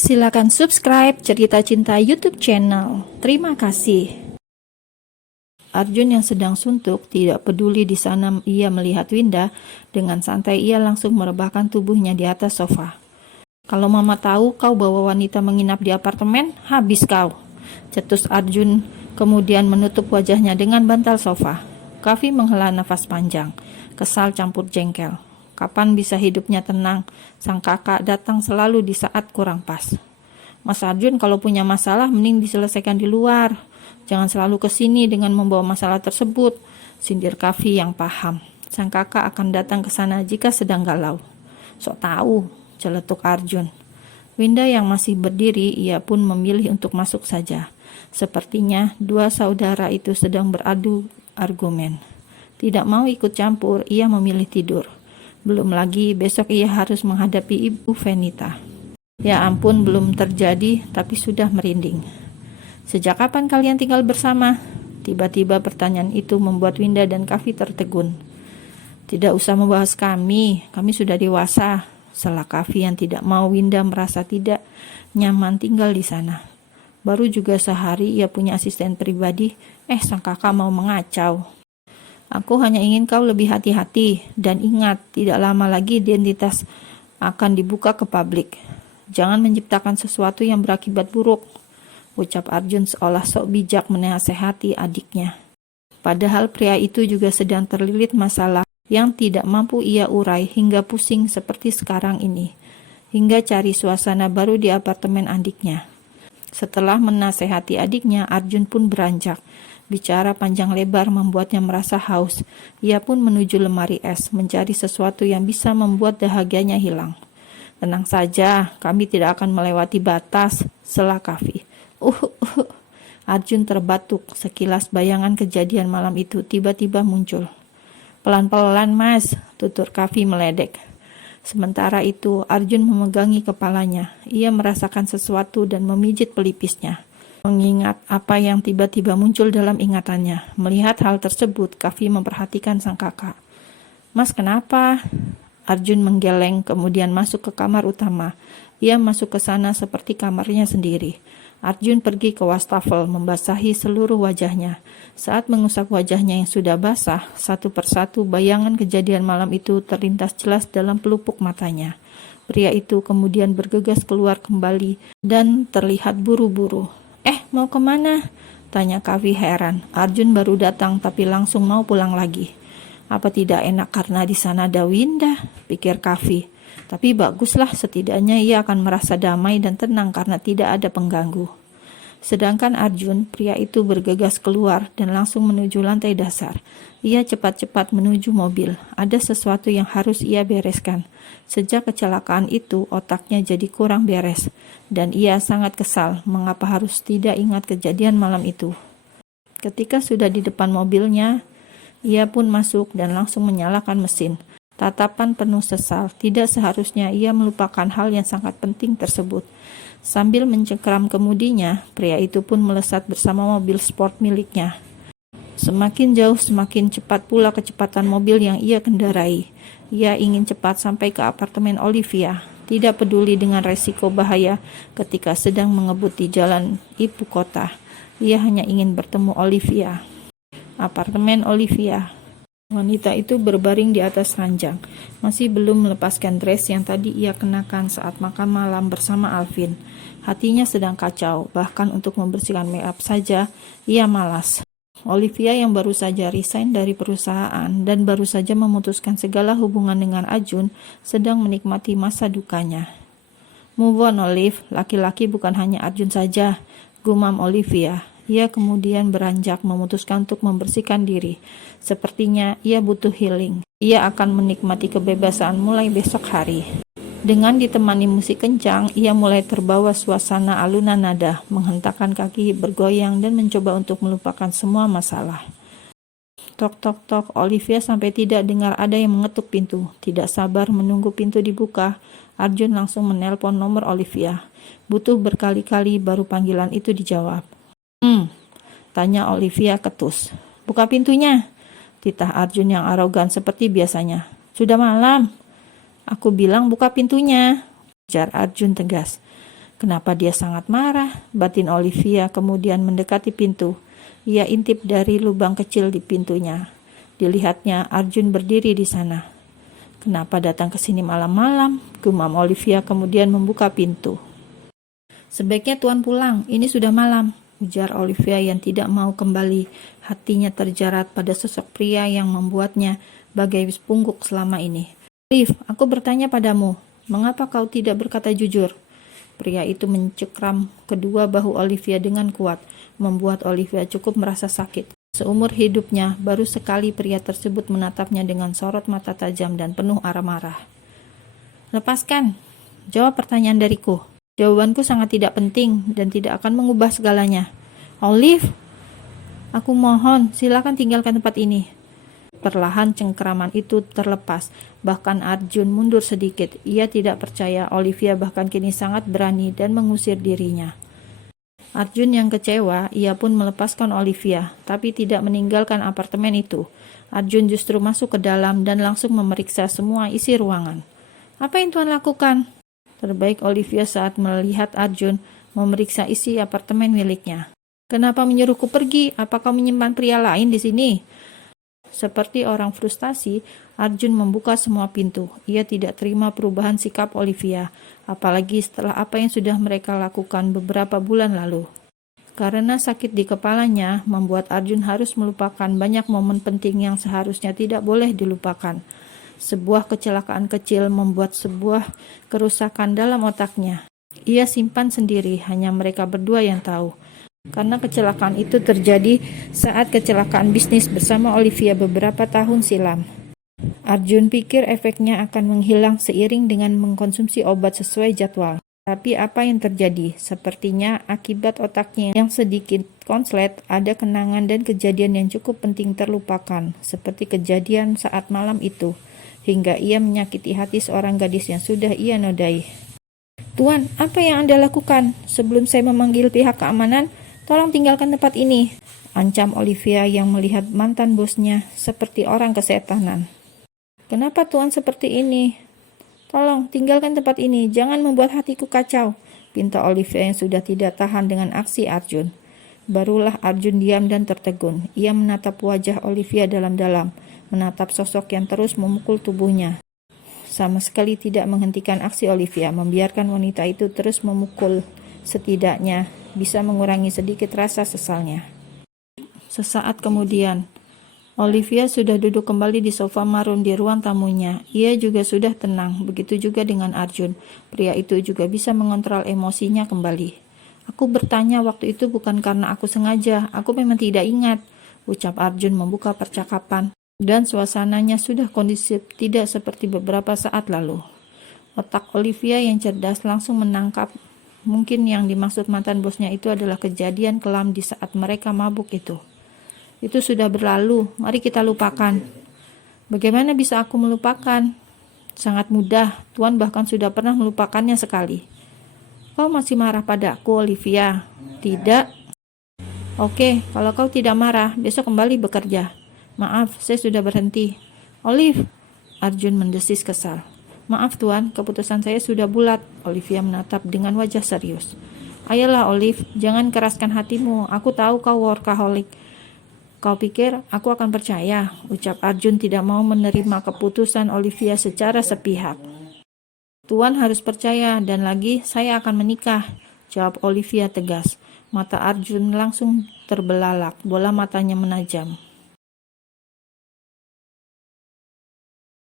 Silakan subscribe Cerita Cinta YouTube channel. Terima kasih. Arjun yang sedang suntuk tidak peduli di sana ia melihat Winda. Dengan santai ia langsung merebahkan tubuhnya di atas sofa. Kalau mama tahu kau bawa wanita menginap di apartemen, habis kau. Cetus Arjun kemudian menutup wajahnya dengan bantal sofa. Kavi menghela nafas panjang, kesal campur jengkel. Kapan bisa hidupnya tenang? Sang kakak datang selalu di saat kurang pas. Mas Arjun kalau punya masalah mending diselesaikan di luar. Jangan selalu kesini dengan membawa masalah tersebut, sindir Kavi yang paham. Sang kakak akan datang ke sana jika sedang galau. Sok tahu, celetuk Arjun. Winda yang masih berdiri, ia pun memilih untuk masuk saja. Sepertinya dua saudara itu sedang beradu argumen. Tidak mau ikut campur, ia memilih tidur. Belum lagi besok ia harus menghadapi Ibu Venita. Ya ampun, belum terjadi tapi sudah merinding. Sejak kapan kalian tinggal bersama? Tiba-tiba pertanyaan itu membuat Winda dan Kavi tertegun. Tidak usah membahas kami sudah dewasa. Salah Kavi yang tidak mau Winda merasa tidak nyaman tinggal di sana. Baru juga sehari ia punya asisten pribadi, sang kakak mau mengacau. Aku hanya ingin kau lebih hati-hati dan ingat, tidak lama lagi identitas akan dibuka ke publik. Jangan menciptakan sesuatu yang berakibat buruk, ucap Arjun seolah sok bijak menasehati adiknya. Padahal pria itu juga sedang terlilit masalah yang tidak mampu ia urai hingga pusing seperti sekarang ini, hingga cari suasana baru di apartemen adiknya. Setelah menasehati adiknya, Arjun pun beranjak. Bicara panjang lebar membuatnya merasa haus. Ia pun menuju lemari es, mencari sesuatu yang bisa membuat dahaganya hilang. Tenang saja, kami tidak akan melewati batas, sela Kavi. Arjun terbatuk, sekilas bayangan kejadian malam itu tiba-tiba muncul. Pelan-pelan mas, tutur Kavi meledek. Sementara itu, Arjun memegangi kepalanya. Ia merasakan sesuatu dan memijit pelipisnya. Mengingat apa yang tiba-tiba muncul dalam ingatannya. Melihat hal tersebut, Kavi memperhatikan sang kakak. Mas kenapa? Arjun menggeleng kemudian masuk ke kamar utama. Ia masuk ke sana seperti kamarnya sendiri. Arjun pergi ke wastafel membasahi seluruh wajahnya. Saat mengusap wajahnya yang sudah basah, satu persatu bayangan kejadian malam itu terlintas jelas dalam pelupuk matanya. Pria itu kemudian bergegas keluar kembali dan terlihat buru-buru. Mau kemana? Tanya Kavi heran. Arjun baru datang tapi langsung mau pulang lagi. Apa tidak enak karena di sana ada Winda? Pikir Kavi. Tapi baguslah, setidaknya ia akan merasa damai dan tenang karena tidak ada pengganggu. Sedangkan Arjun, pria itu bergegas keluar dan langsung menuju lantai dasar. Ia cepat-cepat menuju mobil. Ada sesuatu yang harus ia bereskan. Sejak kecelakaan itu, otaknya jadi kurang beres. Dan ia sangat kesal mengapa harus tidak ingat kejadian malam itu. Ketika sudah di depan mobilnya, ia pun masuk dan langsung menyalakan mesin. Tatapan penuh sesal, tidak seharusnya ia melupakan hal yang sangat penting tersebut. Sambil mencengkram kemudinya, pria itu pun melesat bersama mobil sport miliknya. Semakin jauh semakin cepat pula kecepatan mobil yang ia kendarai. Ia ingin cepat sampai ke apartemen Olivia, tidak peduli dengan resiko bahaya ketika sedang mengebut di jalan ibu kota. Ia hanya ingin bertemu Olivia. Apartemen Olivia. Wanita itu berbaring di atas ranjang, masih belum melepaskan dress yang tadi ia kenakan saat makan malam bersama Alvin. Hatinya sedang kacau, bahkan untuk membersihkan make up saja, ia malas. Olivia yang baru saja resign dari perusahaan dan baru saja memutuskan segala hubungan dengan Arjun, sedang menikmati masa dukanya. Move on, Olive, laki-laki bukan hanya Arjun saja, gumam Olivia. Ia kemudian beranjak memutuskan untuk membersihkan diri. Sepertinya ia butuh healing. Ia akan menikmati kebebasan mulai besok hari. Dengan ditemani musik kencang, ia mulai terbawa suasana alunan nada, menghentakkan kaki bergoyang dan mencoba untuk melupakan semua masalah. Tok tok tok, Olivia sampai tidak dengar ada yang mengetuk pintu. Tidak sabar menunggu pintu dibuka, Arjun langsung menelpon nomor Olivia. Butuh berkali-kali baru panggilan itu dijawab. Tanya Olivia ketus. Buka pintunya, titah Arjun yang arogan seperti biasanya. Sudah malam. Aku bilang buka pintunya, ujar Arjun tegas. Kenapa dia sangat marah? Batin Olivia kemudian mendekati pintu. Ia intip dari lubang kecil di pintunya. Dilihatnya Arjun berdiri di sana. Kenapa datang ke sini malam-malam? Gumam Olivia kemudian membuka pintu. Sebaiknya Tuan pulang, ini sudah malam, ujar Olivia yang tidak mau kembali. Hatinya terjerat pada sosok pria yang membuatnya bagai pungguk selama ini. Olive, aku bertanya padamu, mengapa kau tidak berkata jujur? Pria itu mencekram kedua bahu Olivia dengan kuat, membuat Olivia cukup merasa sakit. Seumur hidupnya, baru sekali pria tersebut menatapnya dengan sorot mata tajam dan penuh amarah. Lepaskan, jawab pertanyaan dariku. Jawabanku sangat tidak penting dan tidak akan mengubah segalanya. Olive, aku mohon, silakan tinggalkan tempat ini. Perlahan cengkeraman itu terlepas, bahkan Arjun mundur sedikit. Ia tidak percaya Olivia bahkan kini sangat berani dan mengusir dirinya. Arjun yang kecewa, ia pun melepaskan Olivia, tapi tidak meninggalkan apartemen itu. Arjun justru masuk ke dalam dan langsung memeriksa semua isi ruangan. Apa yang Tuan lakukan? Terbaik Olivia saat melihat Arjun memeriksa isi apartemen miliknya. Kenapa menyuruhku pergi? Apa kau menyimpan pria lain di sini? Seperti orang frustasi, Arjun membuka semua pintu. Ia tidak terima perubahan sikap Olivia, apalagi setelah apa yang sudah mereka lakukan beberapa bulan lalu. Karena sakit di kepalanya, membuat Arjun harus melupakan banyak momen penting yang seharusnya tidak boleh dilupakan. Sebuah kecelakaan kecil membuat sebuah kerusakan dalam otaknya. Ia simpan sendiri, hanya mereka berdua yang tahu. Karena kecelakaan itu terjadi saat kecelakaan bisnis bersama Olivia beberapa tahun silam. Arjun pikir efeknya akan menghilang seiring dengan mengkonsumsi obat sesuai jadwal. Tapi apa yang terjadi? Sepertinya akibat otaknya yang sedikit konslet, ada kenangan dan kejadian yang cukup penting terlupakan, seperti kejadian saat malam itu, hingga ia menyakiti hati seorang gadis yang sudah ia nodai. Tuan, apa yang Anda lakukan? Sebelum saya memanggil pihak keamanan, tolong tinggalkan tempat ini, ancam Olivia yang melihat mantan bosnya seperti orang kesetanan. Kenapa Tuan seperti ini? Tolong tinggalkan tempat ini, jangan membuat hatiku kacau, pinta Olivia yang sudah tidak tahan dengan aksi Arjun. Barulah Arjun diam dan tertegun. Ia menatap wajah Olivia dalam-dalam, menatap sosok yang terus memukul tubuhnya. Sama sekali tidak menghentikan aksi Olivia, membiarkan wanita itu terus memukul. Setidaknya bisa mengurangi sedikit rasa sesalnya. Sesaat kemudian, Olivia sudah duduk kembali di sofa marun di ruang tamunya. Ia juga sudah tenang, begitu juga dengan Arjun. Pria itu juga bisa mengontrol emosinya kembali. Aku bertanya waktu itu bukan karena aku sengaja, aku memang tidak ingat, ucap Arjun membuka percakapan. Dan suasananya sudah kondusif, tidak seperti beberapa saat lalu. Otak Olivia yang cerdas langsung menangkap mungkin yang dimaksud mantan bosnya itu adalah kejadian kelam di saat mereka mabuk itu. Itu sudah berlalu, mari kita lupakan. Bagaimana bisa aku melupakan? Sangat mudah, Tuan bahkan sudah pernah melupakannya sekali. Kau masih marah padaku, Olivia? Tidak. Oke, kalau kau tidak marah, besok kembali bekerja. Maaf, saya sudah berhenti. Olive, Arjun mendesis kesal. Maaf Tuan, keputusan saya sudah bulat. Olivia menatap dengan wajah serius. Ayolah Olive, jangan keraskan hatimu. Aku tahu kau workaholic. Kau pikir aku akan percaya? Ucap Arjun tidak mau menerima keputusan Olivia secara sepihak. Tuan harus percaya, dan lagi saya akan menikah, jawab Olivia tegas. Mata Arjun langsung terbelalak, bola matanya menajam.